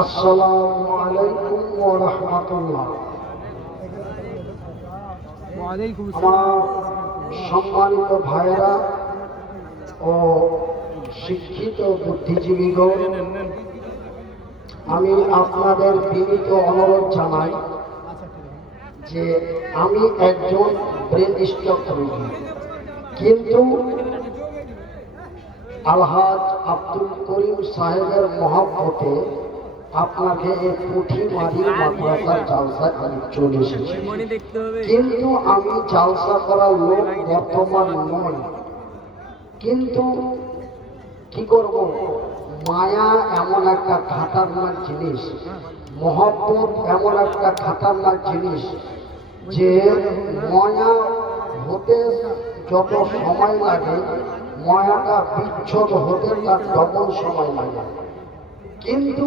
আসসালামু আলাইকুম ওয়া রাহমাতুল্লাহ। আমার সম্মানিত ভাইরা ও শিক্ষিত বুদ্ধিজীবীগণ, আমি আপনাদের বিনীত অনুরোধ জানাই যে আমি একজন ব্রেন স্ট্রোক রোগী, কিন্তু আলহাজ আব্দুল করিম সাহেবের মহব্বতে আপনাকে এই পুঁঠিমারি মাদ্রাসার জালসায় আমি চলে এসেছি। কিন্তু আমি জালসা করার লোক বর্তমান নয়, কিন্তু কি করব, মায়া এমন একটা খাতারনাক জিনিস, মহব্বত এমন একটা খাতারনাক জিনিস যে মায়া হতে যত সময় লাগে, মায়াটা বিচ্ছদ হতে তার ডবল সময় লাগে। কিন্তু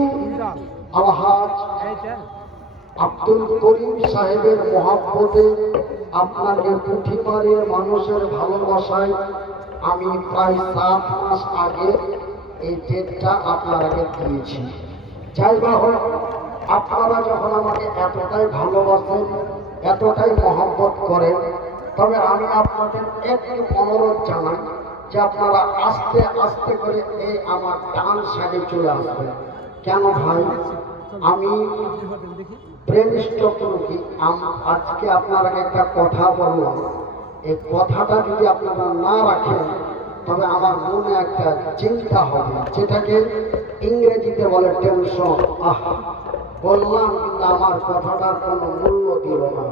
আলহাজ আব্দুল করিম সাহেবের মহব্বতে, আপনাকে পুঁঠিমারির মানুষের ভালোবাসায় আমি প্রায় 7 মাস আগে এই ডেটটা আপনাকে দিয়েছি। যাই বা হোক, আপনারা যখন আমাকে এতটাই ভালোবাসেন, এতটাই মহব্বত করেন, তবে আমি আপনাদের একটু অনুরোধ জানাই যে আপনারা আস্তে আস্তে করে এই আমার ডান সাইডে চলে আসবেন। কেন ভাই, আমি ব্রেন স্ট্রোক রোগী। আজকে আপনারা একটা কথা বললাম, এই কথাটা যদি আপনারা না রাখেন তবে আমার মনে একটা চিন্তা হবে, যেটাকে ইংরেজিতে বলে টেনশন। বললাম, কিন্তু আমার কথাটার কোনো মূল্য দিল না।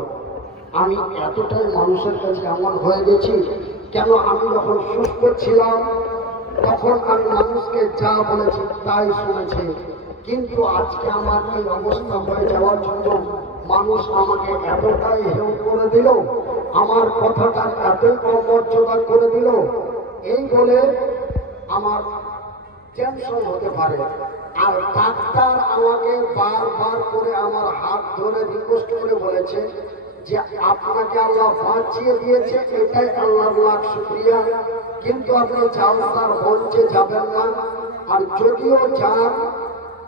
আমি এতটাই মানুষের কাছে এমন হয়ে গেছি। কেন, আমি যখন সুস্থ ছিলাম তখন আমি মানুষকে যা বলেছি তাই শুনেছি, কিন্তু আজকে আমার এই অবস্থা হয়ে যাওয়ার জন্য মানুষ আমাকে এতটাই হেয় করে দিল, আমার কথাটা এতই অমর্যাদা করে দিল, এই বলে আমার টেনশন হতে পারে। আর ডাক্তার আমাকে বারবার করে আমার হাত ধরে রিকোয়েস্ট করে বলেছে যে আপনাকে আল্লাহ বাঁচিয়ে দিয়েছে, এটাই আল্লাহর লাখ শুকরিয়া, কিন্তু আপনি জালসার মঞ্চে যাবেন না। আর যদিও যান,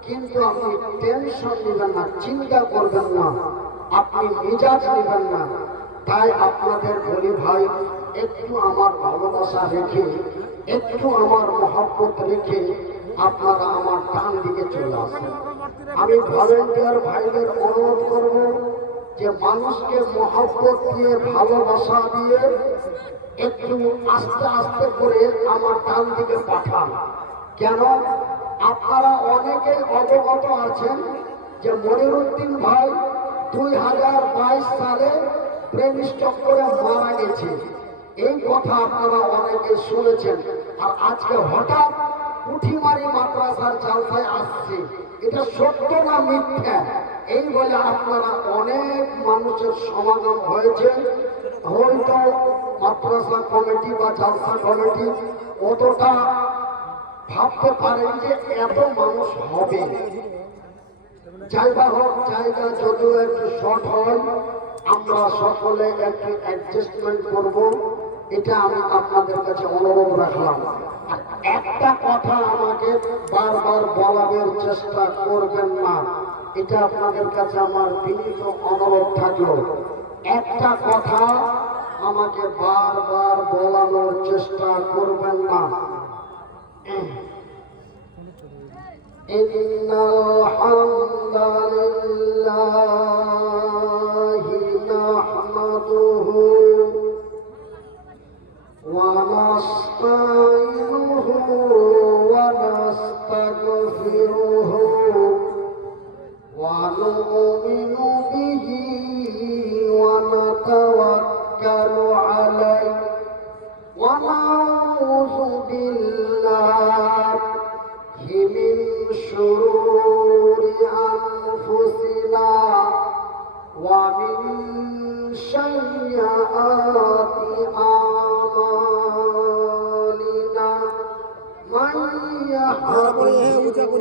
কিন্তু আপনি টেনশন নেবেন না, চিন্তা করবেন না, আপনি মেজাজ নেবেন না। তাই আপনাদের বলি ভাই, একটু আমার ভালোবাসা রেখে, একটু আমার মহব্বত রেখে আপনারা আমার ডান দিকে চলে আসেন। আমি ভলেন্টিয়ার ভাইদের অনুরোধ করব যে মানুষকে মহব্বত দিয়ে, ভালোবাসা দিয়ে একটু আস্তে আস্তে করে আমার ডান দিকে পাঠান। কেন, আপনারা অনেকেই অবগত আছেন যে মনিরুদ্দিন ভাই 2022 সালে ব্রেন স্ট্রোক করে মারা গেছে। এই কথা আপনারা অনেকে শুনেছেন। আর আজকে হঠাৎ পুঁঠিমারি মাদ্রাসার জালসায় আসছে, এটা সত্য না মিথ্যা? এই বলে আপনারা অনেক মানুষের সমাগম হয়েছে। হয়তো মাদ্রাসা কমিটি বা জালসা কমিটি অতটা ভাবতে পারেন যে এত মানুষ হবে। জায়গা হোক, জায়গা যদিও একটু শর্ট হয়, আমরা সকলে একটু অ্যাডজাস্টমেন্ট করব, এটা আমি আপনাদের কাছে অনুরোধ রাখলাম। একটা কথা আমাকে বারবার বলার চেষ্টা করবেন না, এটা আপনাদের কাছে আমার বিনীত অনুরোধ থাকলো। একটা কথা আমাকে বারবার বলানোর চেষ্টা করবেন না। إن الحمد لله نحمده ونستعينه ونستغفره ونؤمن به ونتوكل عليه ونعوذ بالله من شرور أنفسنا ومن سيئات أعمالنا من يهده